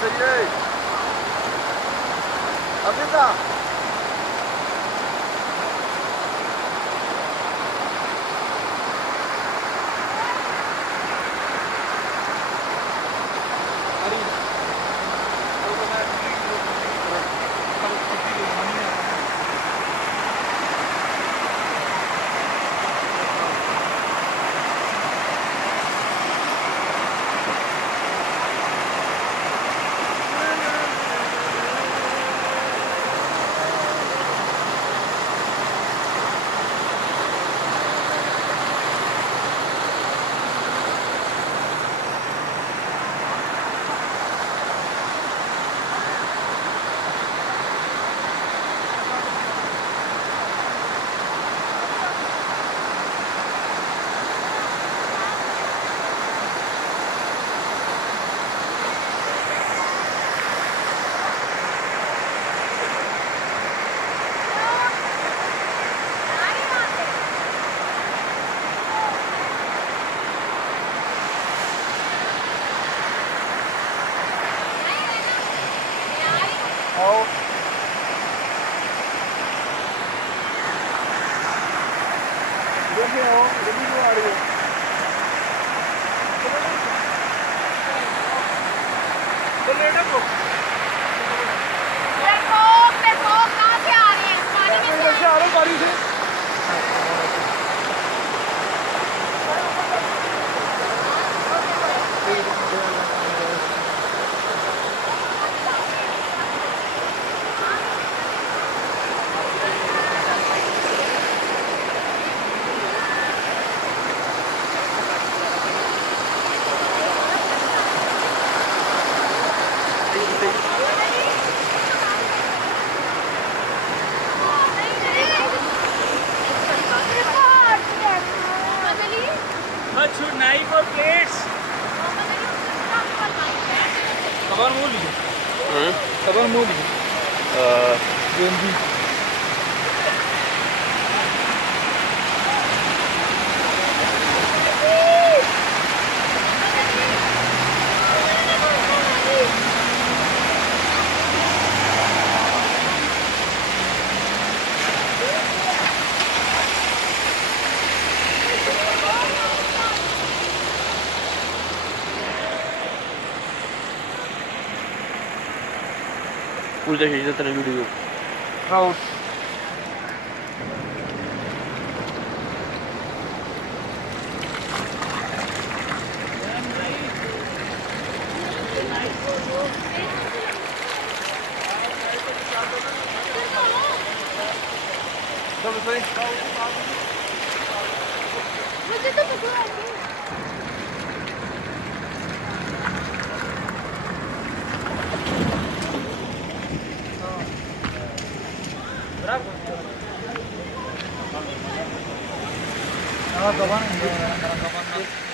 सही है अमिता। आओ देखिए आओ जल्दी क्यों आ रही है। तो लेना को देखो कहाँ से आ रहे हैं पानी में से आ रहे गाड़ी से। नाइफ और प्लेट्स खबर मोल लीजिए खबर मोल लीजिए पूरा खींचता तेरा वीडियो आउट सब सही मुझे तो पता है दबाना